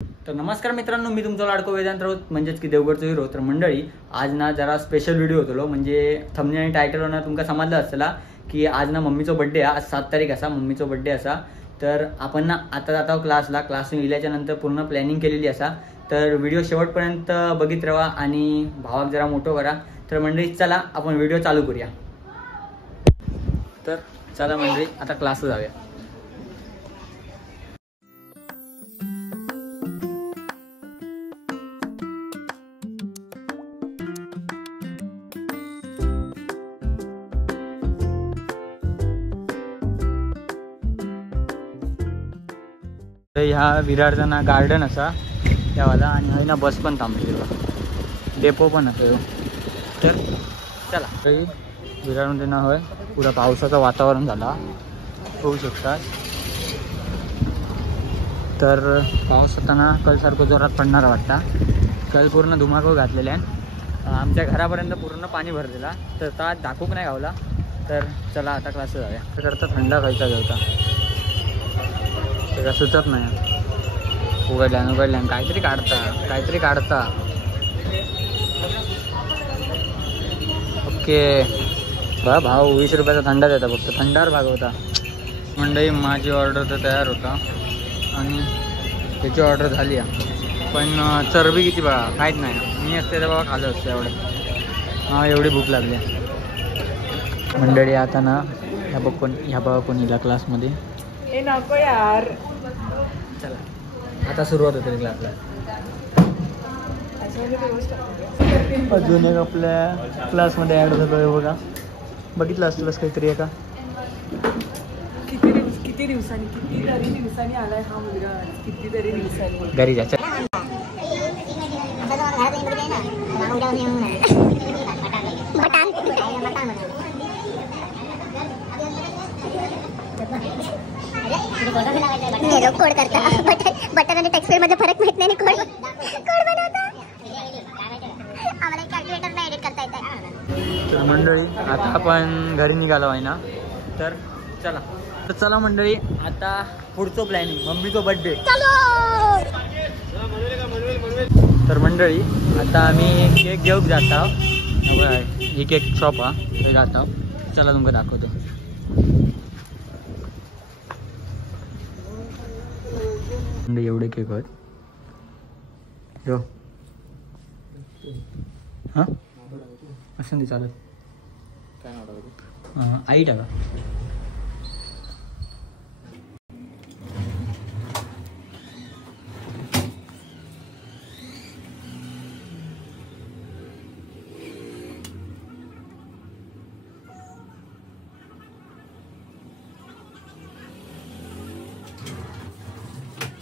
तर नमस्कार मित्रांनो, मी तुमचा लाडको वेदांत राऊत म्हणजेच की देवगडचो हिरो. तर मंडळी आज ना जरा स्पेशल व्हिडिओ होतो म्हणजे थंबनेल आणि टायटलवर तुमका समजलं असला की आज ना मम्मीचा बर्थडे आज 7 तारीख असा मम्मीचा बर्थडे असा. तर आपण ना आता जाता क्लासून इल्याच्या नंतर पूर्ण प्लॅनिंग केलेली असा. तर व्हिडिओ शेवटपर्यंत बघित राहा आणि भावाक जरा मोठं करा. तर मंडळी चला आपण व्हिडिओ चालू करूया. तर चला मंडळी आता क्लासला जाऊया. ह्या विरारचा ना गार्डन असा त्यावाला आणि हय ना बस पण थांबली डेपो पण असो. तर चला विरारमध्ये ना होय पुरा पावसाचं वातावरण झाला होऊ शकतात. तर पाऊस होताना कलसारखं जोरात पडणार वाटता. कल पूर्ण धुमाकूळ घातलेले आहे. आमच्या घरापर्यंत पूर्ण पाणी भरलेला. तर ता दाखवूक नाही गावला. तर चला आता क्लासला जाऊया. तर थंडा खायचा जेवता त्याला सुचत नाही. उघडल्यान काहीतरी काढता. ओके बा भाऊ 20 रुपयाचा थंडा देता फक्त थंडावर भागवता. मंडळी माझी ऑर्डर तर तयार होता आणि त्याची ऑर्डर झाली आहे. पण चरबी किती बघा काहीच नाही. मी असते तर बाबा खाल्लं असतं एवढं. हां एवढी भूक लागली. मंडळी आता ना ह्या बघा कोण इला क्लासमध्ये. ए नको यार. चला आता सुरुवात होते क्लासला. अजून एक आपल्या क्लासमध्ये ॲड झालो आहे बघा. बघितलं असतंच काहीतरी एका किती दिवसांनी आलाय हा मुलगा. कितीतरी दिवसांनी घरी जायचं. कोड करता बटन आणि टेक्स्टफाईल मध्ये फरक माहित नाही. कोड बनवता आम्हाला कॅल्क्युलेटर नाही एडिट करता येतं. तर मंडळी आता आपण घरी निघालो आहे ना. तर चला मंडळी आता पुढचं प्लॅनिंग मम्मीचा बर्थडे. तर मंडळी आता आम्ही केक घेऊन जात आहोत. ही केक शॉप हा हे जात आहोत. चला तुमका दाखवतो. एवढे केक आहेत यो. हां असं चालत काय आई टाका.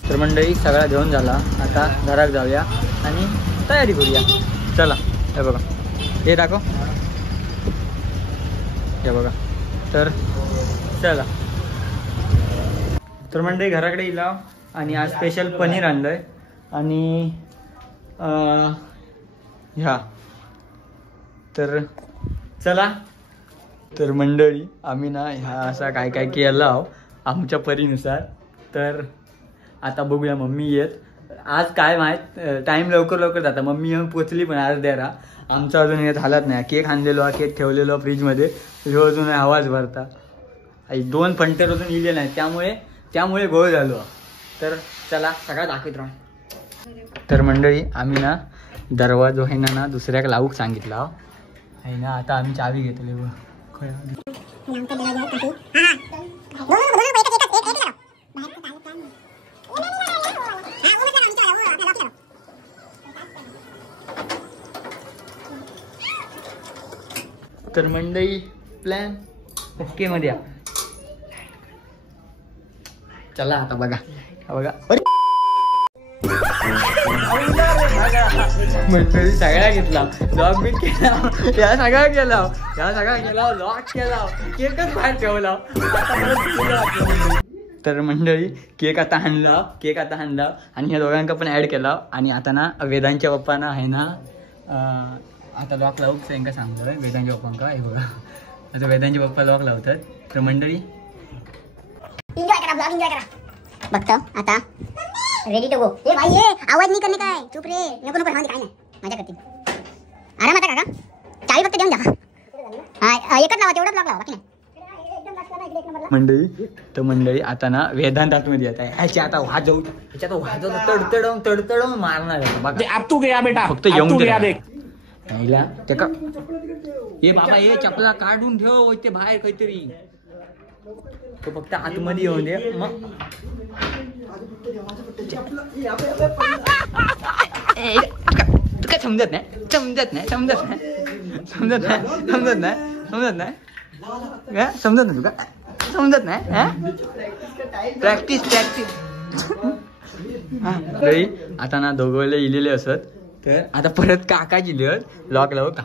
तर मंडळी सगळा घेऊन झाला. आता घरात जाऊया आणि तयारी करूया. चला हे बघा हे दाखव हे बघा. तर चला तर मंडळी घराकडे येला आणि आज स्पेशल पनीर आणलंय आणि ह्या. तर चला तर मंडळी आम्ही ना ह्या असा काय केला आमच्या परीनुसार. तर आता बघूया मम्मी येत. आज काय माहीत टाईम लवकर जाता. मम्मी येऊन पोचली पण आज द्यारा आमचा अजून येत हालत नाही. केक आणलेलो हा केक ठेवलेलो फ्रीजमध्ये. ह्यो अजून आवाज भरता. 2 फंटर अजून इले नाही त्यामुळे गोळ झालो. तर चला सगळा दाखवत राहू. तर मंडळी आम्ही ना दरवाजा आहे ना दुसऱ्याक लावूक सांगितला आहे ना. आता आम्ही चावी घेतली बघ. तर मंडळी प्लॅन ओके मध्ये. चला आता बघा मंडळी सगळ्या घेतला लॉक बिन केला. या सगळ्या केला लॉक केला केकच बाहेर ठेवला. तर मंडळी केक आता आणला आणि ह्या दोघांका पण ऍड केला. आणि आता ना वेदांच्या पप्पाना आहे ना आता लॉक लावूक त्यांना सांगतोय वेदांच्या पप्पांका. हे बघा आता वेदांचे पप्पा लॉक लावतात. तर मंडळी एन्जॉय करा बघतो आता रेडी टू गो. ए भाई ये आवाज नाही करणे काय. चुप रे. नको नको राहू दे काय नाही. मजा करते. आराम आता काका. चावी फक्त देऊन जा. हा एकच लावा तेवढंच लावा बाकी नाही. मंडळी आता ना वेदांत आतमध्ये येत आहे. ह्याची आता तडतडवून मारणार आहे बघा. अब तू गया बेटा, फक्त अब येऊन तू दे गया ना. देख. नाहीला त्याका ए बाबा ए चपला काढून ठेव ते बाहेर काहीतरी. तो फक्त आतमध्ये येऊन दे मग. काय समजत नाही समजत नाही समजत नाही समजत नाही समजत नाही समजत नाही समजत नाही तुका समजत नाही. Practice practice. आता ना दोघंले इलेले असत तर आता परत काका जिले लॉक लावू का.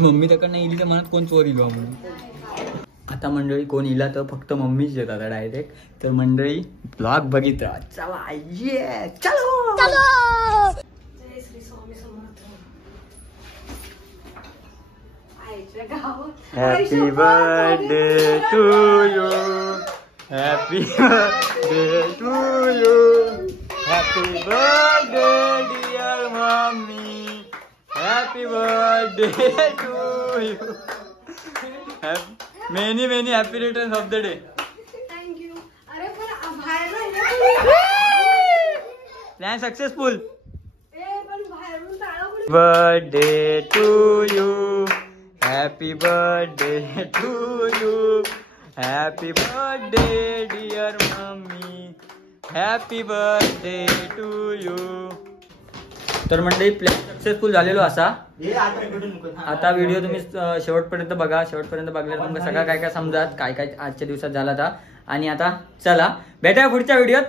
मम्मी त्याकडनं इली तर मनात कोण चोर इलो म्हणून. आता मंडळी कोण इला तर फक्त मम्मीच येतात डायरेक्ट. तर मंडळी ब्लॉग बघितला चला ये चलो चलो. Happy birthday to you. Happy birthday to you. Happy birthday dear mummy. Happy birthday to you. Many many happy returns of the day. Thank you. अरे पण बाहेर प्लॅन सक्सेसफुल. पण बाहेरून टाळा पडून. Birthday to you. Happy birthday to you. Happy birthday dear mummy. Happy birthday to you. तर मंडळी plan successful झालेलो असा. आता व्हिडिओ तुम्ही शेवटपर्यंत बघा. शेवटपर्यंत बघल्यावर तुम्हाला सगळं काय काय समजात काय काय आजच्या दिवसात झाला था. आणि आता चला भेटाया पुढच्या व्हिडिओत.